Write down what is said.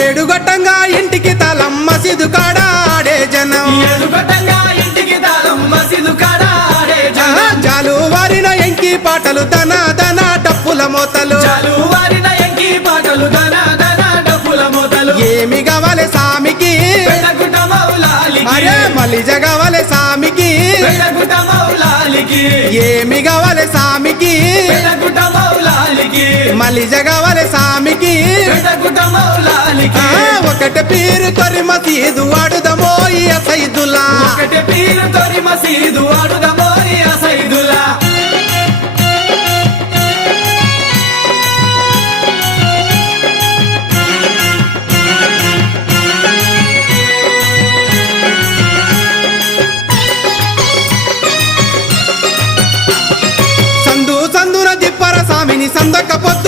ఏడుగొట్టంగా ఇంటికి తాళం మసీదు కాడ ఆడే జనం జాలు వారిన ఎంకి పాటలు దన దన డప్పుల మోతలు ఏమి కావాలి సామికి అరే మలిజ కావాలి సామికి ఏమి కావాలి సామికి మలిజ కావాలి సామికి ఒకటి పీరు తొరి మసీదు ఆడుదమో ఈ సైదులా సందున దిప్పర సామిని సందకపోతే